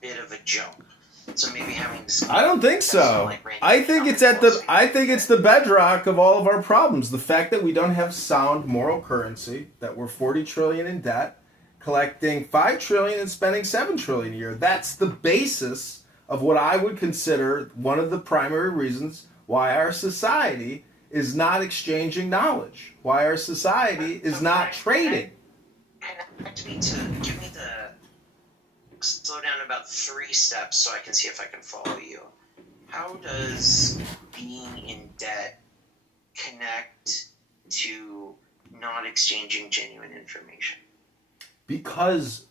bit of a joke. So maybe having this. I don't think so. I think it's the bedrock of all of our problems. The fact that we don't have sound moral currency, that we're 40 trillion in debt, collecting 5 trillion and spending 7 trillion a year. That's the basis of what I would consider one of the primary reasons why our society is not exchanging knowledge, why our society is not trading. Give me the slow down about 3 steps so I can see if I can follow you. How does being in debt connect to not exchanging genuine information? Because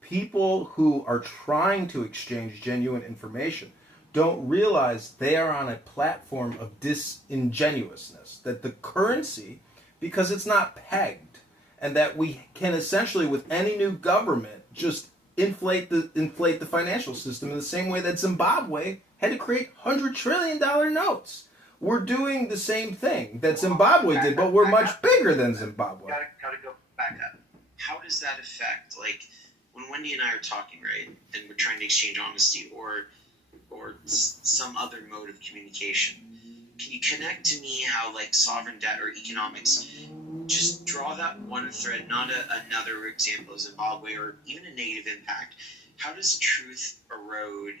people who are trying to exchange genuine information don't realize they are on a platform of disingenuousness, that the currency, because it's not pegged, and that we can essentially, with any new government, just inflate the financial system in the same way that Zimbabwe had to create $100 trillion notes. We're doing the same thing that Zimbabwe did, but we're much bigger than Zimbabwe. Gotta go back up. How does that affect, like, when Wendy and I are talking, right, and we're trying to exchange honesty or some other mode of communication, can you connect to me how, like, sovereign debt or economics, just draw that one thread, not another example of Zimbabwe or even a negative impact. How does truth erode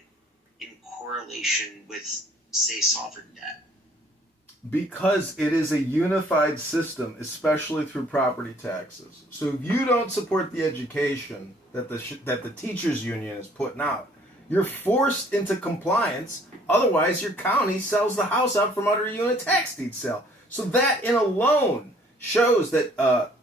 in correlation with, say, sovereign debt? Because it is a unified system, especially through property taxes. So if you don't support the education that the teachers union is putting out, you're forced into compliance. Otherwise, your county sells the house out from under you in a tax deed sale. So that in alone shows that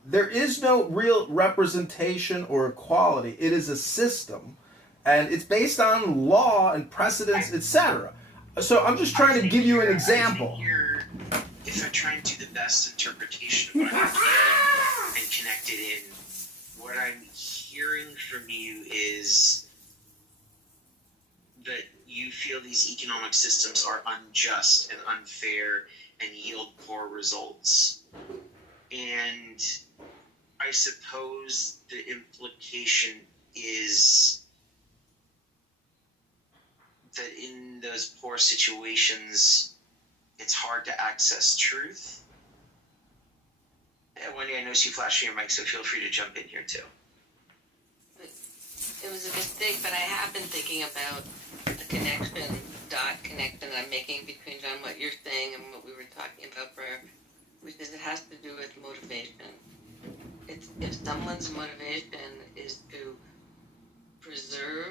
there is no real representation or equality. It is a system, and it's based on law and precedents, etc. So I'm just trying to give you an example. If I try and do the best interpretation of what I'm hearing and connect it in, what I'm hearing from you is that you feel these economic systems are unjust and unfair and yield poor results. And I suppose the implication is that in those poor situations, it's hard to access truth. And Wendy, I know you flashing your mic, so feel free to jump in here too. It was a mistake, but I have been thinking about the connection that I'm making between, John, what you're saying and what we were talking about prior, which is it has to do with motivation. If someone's motivation is to preserve